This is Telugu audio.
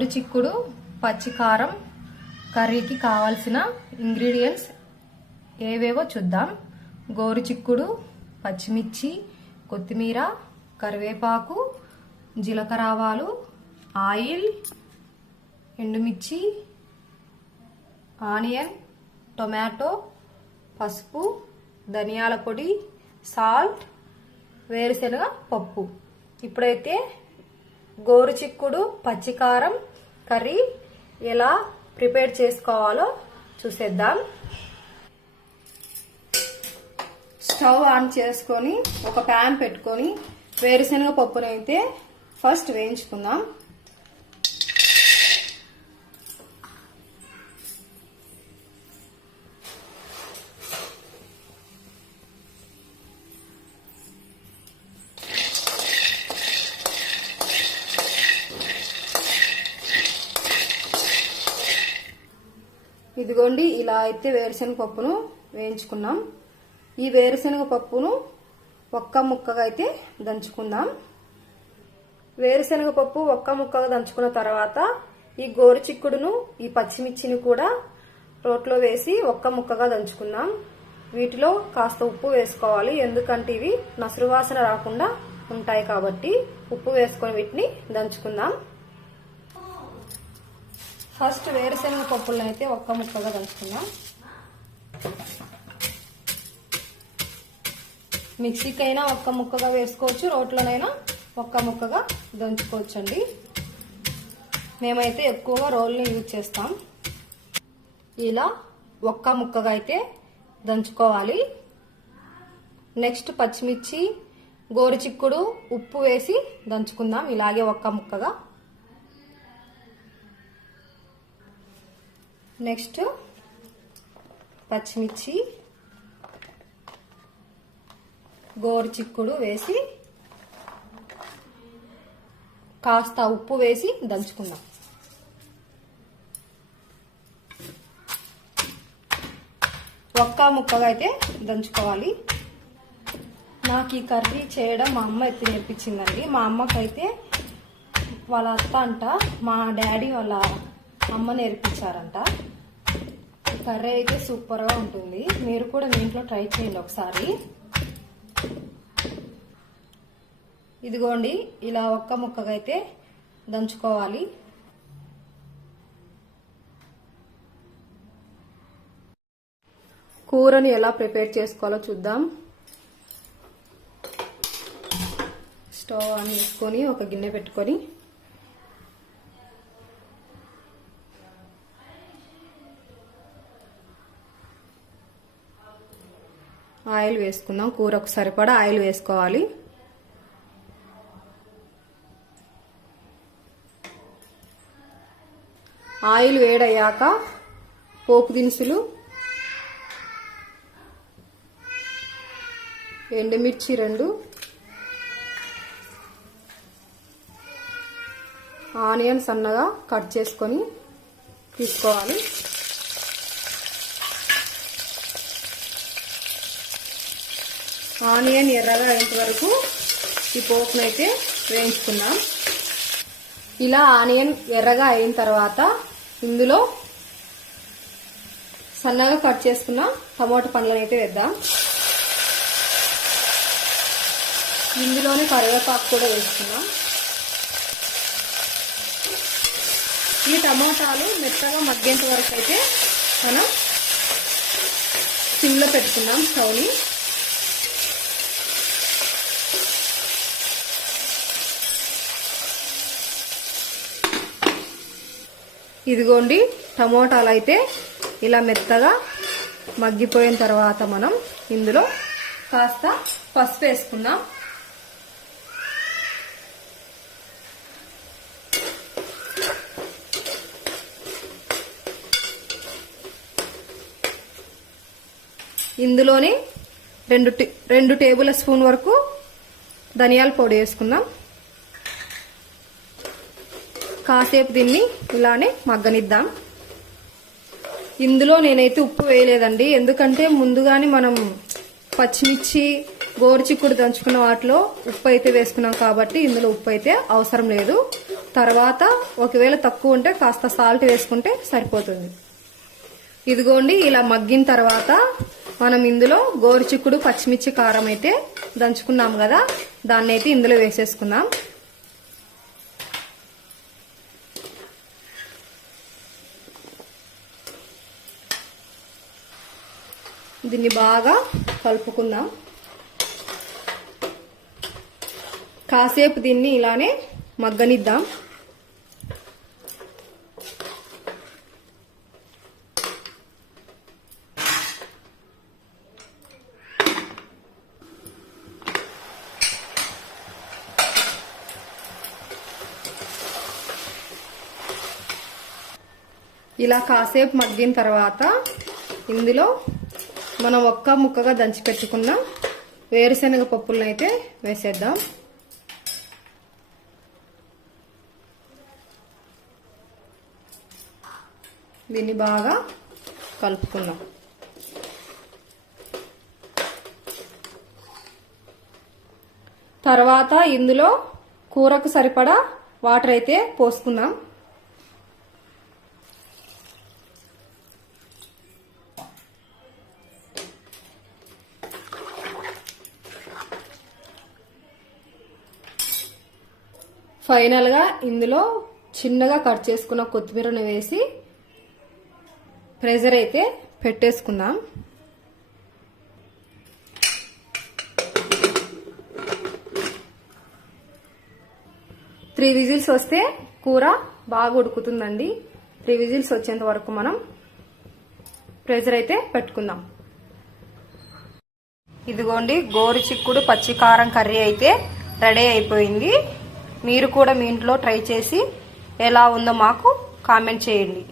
గోరుచిక్కుడు పచ్చికారం కర్రీకి కావాల్సిన ఇంగ్రీడియంట్స్ ఏవేవో చూద్దాం. గోరుచిక్కుడు, పచ్చిమిర్చి, కొత్తిమీర, కరివేపాకు, జీలకర్ర ఆవాలు, ఆయిల్, ఎండుమిర్చి, ఆనియన్, టొమాటో, పసుపు, ధనియాల పొడి, సాల్ట్, వేరుశనగ పప్పు. ఇప్పుడైతే గోరుచిక్కుడు పచ్చికారం కర్రీ ఎలా ప్రిపేర్ చేసుకోవాలో చూసేద్దాం. స్టవ్ ఆన్ చేసుకొని ఒక ప్యాన్ పెట్టుకొని వేరుశనగ పప్పునైతే ఫస్ట్ వేయించుకుందాం. ఇదిగోండి, ఇలా అయితే వేరుశనగ పప్పును వేయించుకున్నాం. ఈ వేరుశనగ పప్పును ఒక్క ముక్కగా అయితే దంచుకుందాం. వేరుశనగ పప్పు ఒక్క ముక్కగా దంచుకున్న తర్వాత ఈ గోరుచిక్కుడును, ఈ పచ్చిమిర్చిని కూడా రోట్లో వేసి ఒక్క ముక్కగా దంచుకుందాం. వీటిలో కాస్త ఉప్పు వేసుకోవాలి, ఎందుకంటే ఇవి నసురు వాసన రాకుండా ఉంటాయి కాబట్టి ఉప్పు వేసుకొని వీటిని దంచుకుందాం. ఫస్ట్ వేరుశనగ పప్పులను అయితే ఒక్క ముక్కగా దంచుకుందాం. మిక్సీకైనా ఒక్క ముక్కగా వేసుకోవచ్చు, రోట్లోనైనా ఒక్క ముక్కగా దంచుకోవచ్చు అండి. మేమైతే ఎక్కువగా రోల్ని యూజ్ చేస్తాం. ఇలా ఒక్క ముక్కగా అయితే దంచుకోవాలి. నెక్స్ట్ పచ్చిమిర్చి, గోరుచిక్కుడు, ఉప్పు వేసి దంచుకుందాం ఇలాగే ఒక్క ముక్కగా. నెక్స్ట్ పచ్చిమిర్చి, గోరుచిక్కుడు వేసి కాస్త ఉప్పు వేసి దంచుకుందాం. ఒక్క ముక్కగా అయితే దంచుకోవాలి. నాకు ఈ కర్రీ చేయడం మా అమ్మ అయితే నేర్పించిందండి. మా అమ్మకైతే వాళ్ళ అత్త అంట మా డాడీ వాళ్ళ అమ్మ నేర్పించారంట. కర్రీ అయితే సూపర్గా ఉంటుంది. మీరు కూడా మీ ఇంట్లో ట్రై చేయండి ఒకసారి. ఇదిగోండి, ఇలా ఒక్క ముక్కగా అయితే దంచుకోవాలి. కూరని ఎలా ప్రిపేర్ చేసుకోవాలో చూద్దాం. స్టవ్ ఆన్ చేసుకొని ఒక గిన్నె పెట్టుకొని ఆయిల్ వేసుకుందాం. కూరకు సరిపడా ఆయిల్ వేసుకోవాలి. ఆయిల్ వేడయ్యాక పోపు దినుసులు, ఎండుమిర్చి 2, ఆనియన్ సన్నగా కట్ చేసుకొని తీసుకోవాలి. ఆనియన్ ఎర్రగా అయ్యేంత వరకు ఈ పోపునైతే వేయించుకుందాం. ఇలా ఆనియన్ ఎర్రగా అయిన తర్వాత ఇందులో సన్నగా కట్ చేసుకున్న టమాటో పండ్లను అయితే వేద్దాం. ఇందులోనే కరివేపాకు కూడా వేసుకుందాం. ఈ టమాటాలు మెత్తగా మగ్గేంత వరకు అయితే మనం సిమ్లో పెట్టుకుందాం స్టవ్ని. ఇదిగోండి, టమోటాలు అయితే ఇలా మెత్తగా మగ్గిపోయిన తర్వాత మనం ఇందులో కాస్త పసుపు వేసుకుందాం. ఇందులోనే 2 టేబుల్ స్పూన్ వరకు ధనియాల పొడి వేసుకుందాం. కాసేపు దీన్ని ఇలానే మగ్గనిద్దాం. ఇందులో నేనైతే ఉప్పు వేయలేదండి, ఎందుకంటే ముందుగానే మనం పచ్చిమిర్చి గోరుచిక్కుడు దంచుకున్న వాటిలో ఉప్పు అయితే వేసుకున్నాం కాబట్టి ఇందులో ఉప్పు అయితే అవసరం లేదు. తర్వాత ఒకవేళ తక్కువ ఉంటే కాస్త సాల్ట్ వేసుకుంటే సరిపోతుంది. ఇదిగోండి ఇలా మగ్గిన తర్వాత మనం ఇందులో గోరుచిక్కుడు పచ్చిమిర్చి కారం అయితే దంచుకున్నాం కదా, దాన్ని అయితే ఇందులో వేసేసుకుందాం. దీన్ని బాగా కలుపుకుందాం. కాసేపు దీన్ని ఇలానే మగ్గనిద్దాం. ఇలా కాసేపు మగ్గిన తర్వాత ఇందులో మనం ఒక్క ముక్కగా దంచి పెట్టుకున్న వేరుశనగ పప్పులను అయితే వేసేద్దాం. దీన్ని బాగా కలుపుకుందాం. తర్వాత ఇందులో కూరకు సరిపడా వాటర్ అయితే పోసుకుందాం. ఫైనల్ గా ఇందులో చిన్నగా కట్ చేసుకున్న కొత్తిమీరను వేసి ప్రెషర్ అయితే పెట్టేసుకుందాం. త్రీ విజిల్స్ వస్తే కూర బాగా ఉడుకుతుందండి. 3 విజిల్స్ వచ్చేంత వరకు మనం ప్రెషర్ అయితే పెట్టుకుందాం. ఇదిగోండి గోరుచిక్కుడు పచ్చికారం కర్రీ అయితే రెడీ అయిపోయింది. మీరు కూడా మీ ఇంట్లో ట్రై చేసి ఎలా ఉందో మాకు కామెంట్ చేయండి.